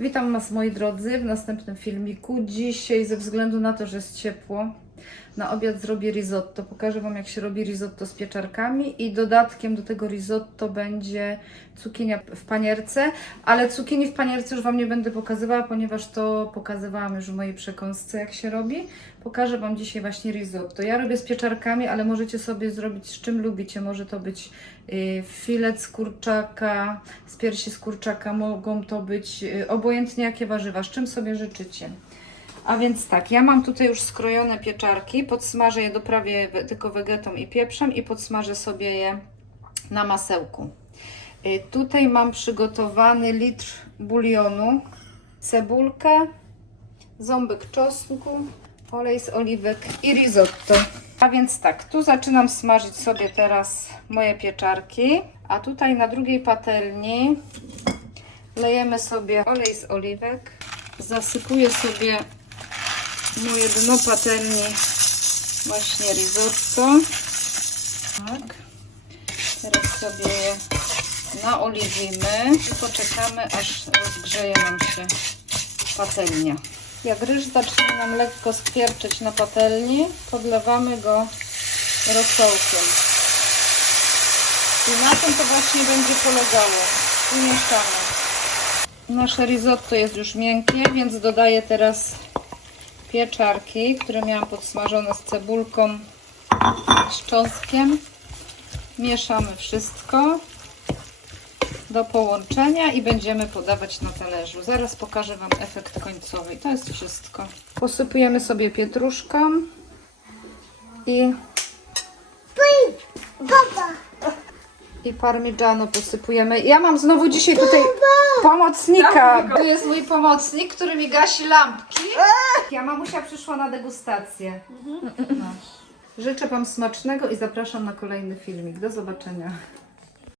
Witam Was moi drodzy w następnym filmiku. Dzisiaj ze względu na to, że jest ciepło, na obiad zrobię risotto. Pokażę Wam jak się robi risotto z pieczarkami i dodatkiem do tego risotto będzie cukinia w panierce, ale cukinii w panierce już Wam nie będę pokazywała, ponieważ to pokazywałam już w mojej przekąsce jak się robi. Pokażę Wam dzisiaj właśnie risotto. Ja robię z pieczarkami, ale możecie sobie zrobić z czym lubicie. Może to być y, filet z kurczaka, z piersi z kurczaka, mogą to być y, obojętnie jakie warzywa, z czym sobie życzycie. A więc tak, ja mam tutaj już skrojone pieczarki, podsmażę je doprawię tylko wegetą i pieprzem i podsmażę sobie je na masełku. Y, Tutaj mam przygotowany litr bulionu, cebulkę, ząbek czosnku, olej z oliwek i risotto. A więc tak, tu zaczynam smażyć sobie teraz moje pieczarki, a tutaj na drugiej patelni lejemy sobie olej z oliwek, zasypuję sobie moje dno patelni właśnie risotto. Tak. Teraz sobie je naoliwimy i poczekamy aż rozgrzeje nam się patelnia. Jak ryż zacznie nam lekko skwierczyć na patelni, podlewamy go rosołkiem. I na tym to właśnie będzie polegało. I mieszamy. Nasze risotto jest już miękkie, więc dodaję teraz pieczarki, które miałam podsmażone z cebulką, z cząstkiem. Mieszamy wszystko do połączenia i będziemy podawać na talerzu. Zaraz pokażę Wam efekt końcowy. I to jest wszystko. Posypujemy sobie pietruszką i, i parmigiano posypujemy. Ja mam znowu dzisiaj tutaj pomocnika. To jest mój pomocnik, który mi gasi lampki. Ja mamusia przyszła na degustację. No. Życzę Wam smacznego i zapraszam na kolejny filmik. Do zobaczenia.